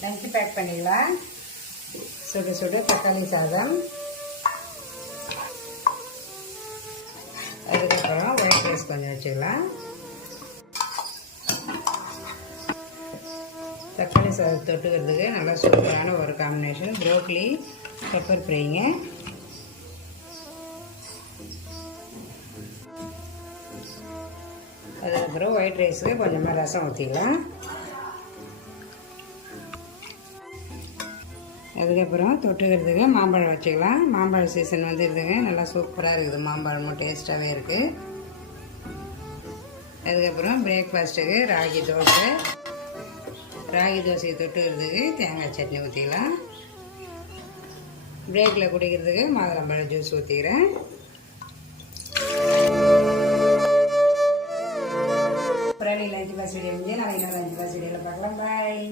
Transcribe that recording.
Lunch back பண்ணிடலாம். சுடு சுடு தக்காளி சாதம். அதுக்கப்புறம் ஒயிட் ரைஸ் கொஞ்சம் வச்சுக்கலாம். தக்காளி சாதம் தொட்டுக்கிறதுக்கு நல்லா சூப்பரான ஒரு காம்பினேஷன் ப்ரோக்கலி பெப்பர் ஃப்ரைங்க. அதுக்கப்புறம் ஒயிட் ரைஸுக்கு கொஞ்சமாக ரசம் ஊற்றிக்கலாம். அதுக்கப்புறம் தொட்டுக்கிறதுக்கு மாம்பழம் வச்சுக்கலாம். மாம்பழம் சீசன் வந்துடுதுங்க, நல்லா சூப்பராக இருக்குது. மாம்பழமும் டேஸ்ட்டாகவே இருக்குது. அதுக்கப்புறம் பிரேக்ஃபாஸ்ட்டுக்கு ராகி தோசைக்கு தொட்டுக்கிறதுக்கு தேங்காய் சட்னி ஊற்றிக்கலாம். பிரேக்கில் குடிக்கிறதுக்கு மாதுளம்பழம் ஜூஸ் ஊற்றிக்கிறேன். அப்புறம் லஞ்ச் பாக்ஸ் வீடியோ நாளைக்கு லஞ்ச் பாக்ஸ் வீடியோவில் பார்க்கலாம். பாய்.